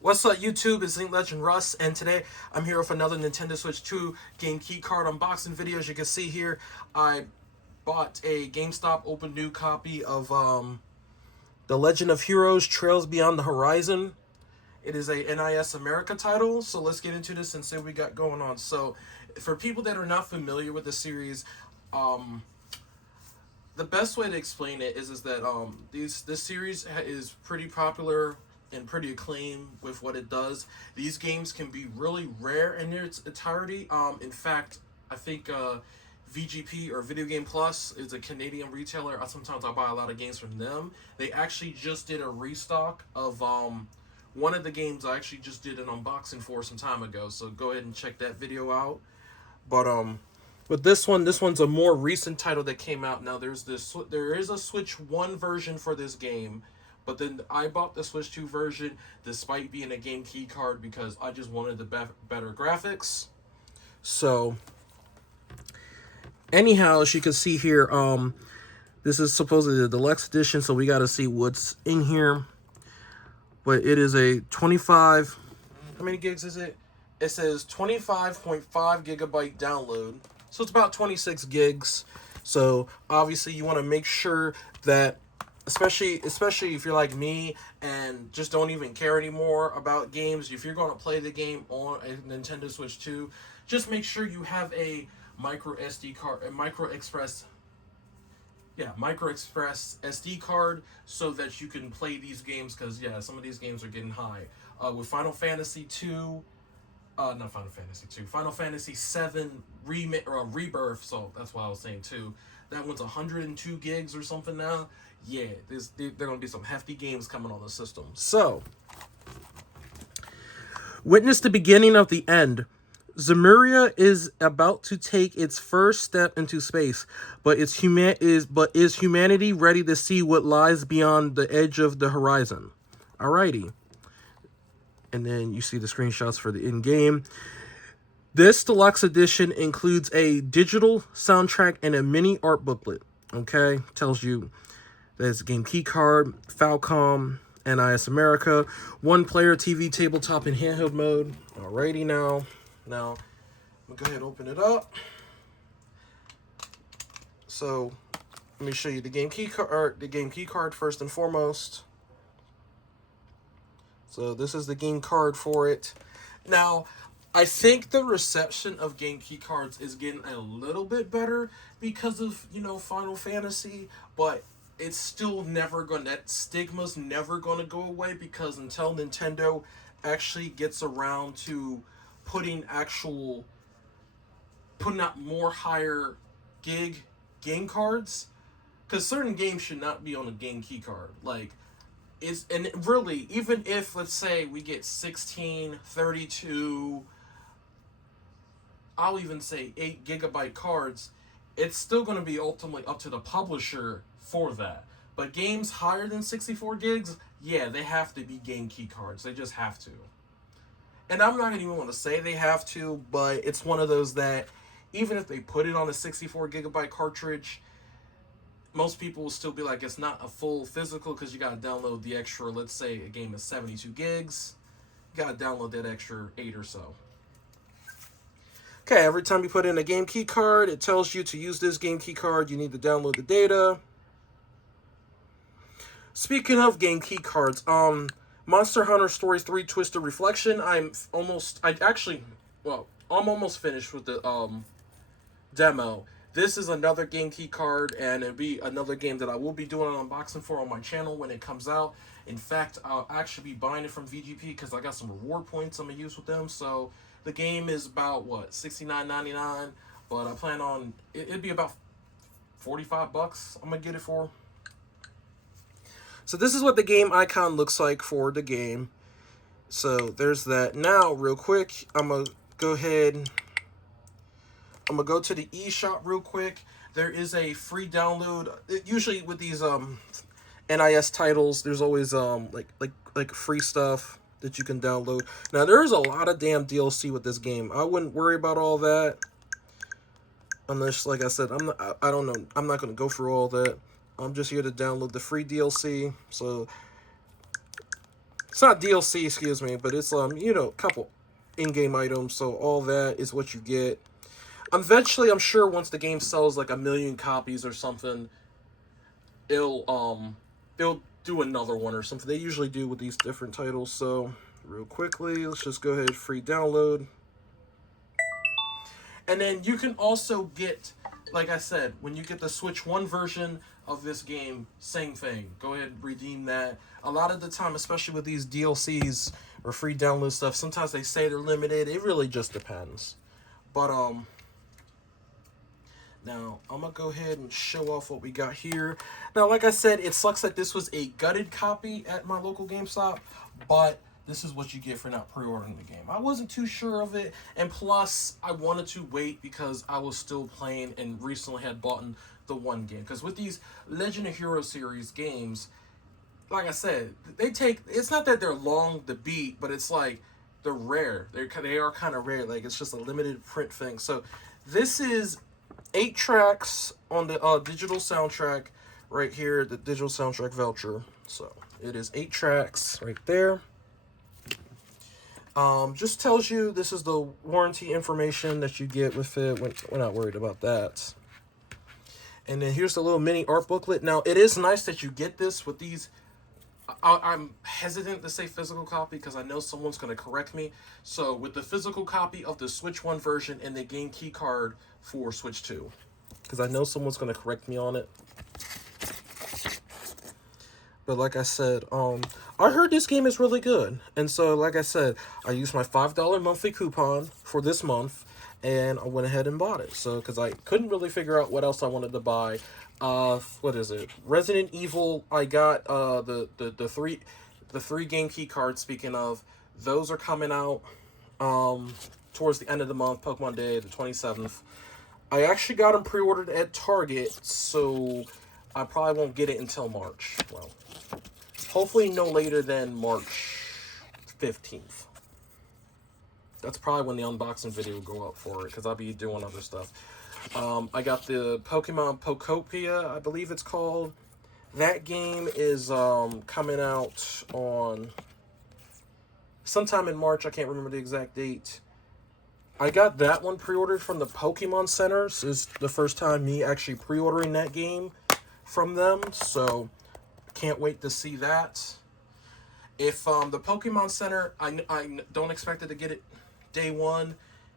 What's up, YouTube? It's Ink Legend Russ, and today I'm here with another Nintendo Switch 2 game key card unboxing video. As you can see here, I bought a GameStop open new copy of The Legend of Heroes Trails Beyond the Horizon. It is a NIS America title, so let's get into this and see what we got going on. So, for people that are not familiar with the series, um, the best way to explain it is that this series is pretty popular and pretty acclaimed with what it does. These games can be really rare in their entirety. In fact, I think VGP or Video Game Plus is a Canadian retailer. Sometimes I buy a lot of games from them. They actually just did a restock of one of the games I actually just did an unboxing for some time ago. So go ahead and check that video out. But this one's a more recent title that came out. Now there is a Switch 1 version for this game, but then I bought the Switch 2 version despite being a game key card because I just wanted the better graphics. So anyhow, as you can see here, this is supposedly the deluxe edition, so we got to see what's in here. But it is a 25. How many gigs is it? It says 25.5 gigabyte download. So it's about 26 gigs. So obviously you want to make sure that, especially if you're like me and just don't even care anymore about games, if you're going to play the game on a Nintendo Switch 2, just make sure you have a micro SD card, a micro express SD card, so that you can play these games, because some of these games are getting high. With Final Fantasy 2, not Final Fantasy 2, Final Fantasy 7 Rebirth, so that's why I was saying 2. That one's 102 gigs or something now. Yeah, there are going to be some hefty games coming on the system. So, witness the beginning of the end. Zemuria is about to take its first step into space, but is humanity ready to see what lies beyond the edge of the horizon? Alrighty. And then you see the screenshots for the in-game. This deluxe edition includes a digital soundtrack and a mini art booklet. Okay, tells you there's a game key card, Falcom, NIS America, one player, TV, tabletop, and handheld mode. Alrighty now. Now, I'm gonna go ahead and open it up. So, let me show you the game key card first and foremost. So this is the game card for it. Now, I think the reception of game key cards is getting a little bit better because of, Final Fantasy, but it's still never going to, that stigma's never going to go away, because until Nintendo actually gets around to putting out more higher gig game cards, because certain games should not be on a game key card. Like, and really, even if, let's say, we get 16, 32, I'll even say 8 gigabyte cards, it's still going to be ultimately up to the publisher for that. But games higher than 64 gigs, yeah, they have to be game key cards. They just have to. And I'm not even want to say they have to, but it's one of those that even if they put it on a 64 gigabyte cartridge, most people will still be like, it's not a full physical, because you got to download the extra. Let's say a game is 72 gigs, you got to download that extra 8 or so. Okay, every time you put in a game key card, it tells you to use this game key card, you need to download the data. Speaking of game key cards, Monster Hunter Stories 3 Twisted Reflection, I'm almost finished with the demo. This is another game key card, and it'll be another game that I will be doing an unboxing for on my channel when it comes out. In fact, I'll actually be buying it from VGP because I got some reward points I'm going to use with them. So the game is about, $69.99, but I plan on, it'd be about $45 I'm going to get it for. So this is what the game icon looks like for the game. So there's that. Now, real quick, I'm going to go ahead, I'm going to go to the eShop real quick. There is a free download. Usually with these NIS titles, there's always like free stuff that you can download. Now, there's a lot of damn DLC with this game. I wouldn't worry about all that. Unless, like I said, I don't know. I'm not going to go through all that. I'm just here to download the free DLC. So It's not DLC, excuse me, but it's you know, a couple in-game items. So all that is what you get. Eventually, I'm sure once the game sells like 1,000,000 copies or something, it'll do another one or something. They usually do with these different titles. So real quickly, let's just go ahead, free download. And then you can also get, like I said, when you get the Switch 1 version of this game, same thing. Go ahead and redeem that. A lot of the time, especially with these DLCs or free download stuff, sometimes they say they're limited. It really just depends. But now I'm gonna go ahead and show off what we got here. Now, like I said, it sucks that this was a gutted copy at my local GameStop, but this is what you get for not pre-ordering the game. I wasn't too sure of it, and plus, I wanted to wait because I was still playing and recently had bought the one game. Because with these Legend of Heroes series games, like I said, they take, it's not that they're long to beat, but it's like they're rare. They are kind of rare. Like, it's just a limited print thing. So this is 8 tracks on the digital soundtrack right here, the digital soundtrack voucher. So it is 8 tracks right there. Just tells you this is the warranty information that you get with it. We're not worried about that. And then here's the little mini art booklet. Now, it is nice that you get this with these. I'm hesitant to say physical copy because I know someone's going to correct me. So with the physical copy of the Switch 1 version and the game key card for Switch 2. Because I know someone's going to correct me on it. But like I said, I heard this game is really good. And so, like I said, I used my $5 monthly coupon for this month. And I went ahead and bought it. So, because I couldn't really figure out what else I wanted to buy. What is it? Resident Evil. I got the three game key cards. Speaking of, those are coming out towards the end of the month. Pokemon Day, the 27th. I actually got them pre-ordered at Target, so I probably won't get it until March. Well, hopefully no later than March 15th. That's probably when the unboxing video will go up for it, because I'll be doing other stuff. I got the Pokemon Pokopia, I believe it's called. That game is coming out on sometime in March. I can't remember the exact date. I got that one pre-ordered from the Pokemon Centers. It's the first time me actually pre-ordering that game from them, so can't wait to see that. If the Pokemon Center, I don't expect it to get it day one.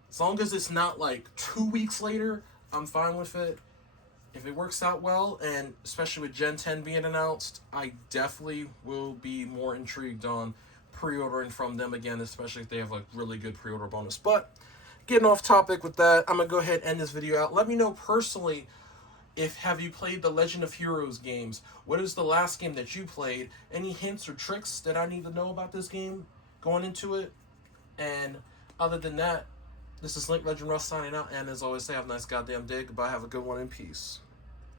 As long as it's not like 2 weeks later, I'm fine with it. If it works out well, and especially with Gen 10 being announced, I definitely will be more intrigued on pre-ordering from them again, especially if they have a really good pre-order bonus. But getting off topic with that, I'm going to go ahead and end this video out. Let me know personally, have you played the Legend of Heroes games? What is the last game that you played? Any hints or tricks that I need to know about this game going into it? And other than that, this is Link Legend Russ signing out. And as always, say, have a nice goddamn day. Goodbye. Have a good one, and peace.